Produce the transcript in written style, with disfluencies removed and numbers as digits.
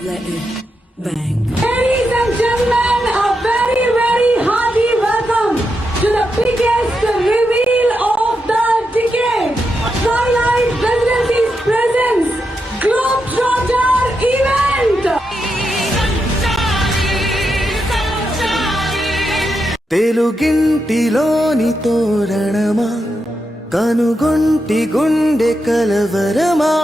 Let it bang. Ladies and gentlemen, a very, very hearty welcome to the biggest reveal of the decade. Twilight Residency's presents Globetrotter event. తెలుగింటిలోని తోరణమా కనుగొంటి గుండె కలవరమా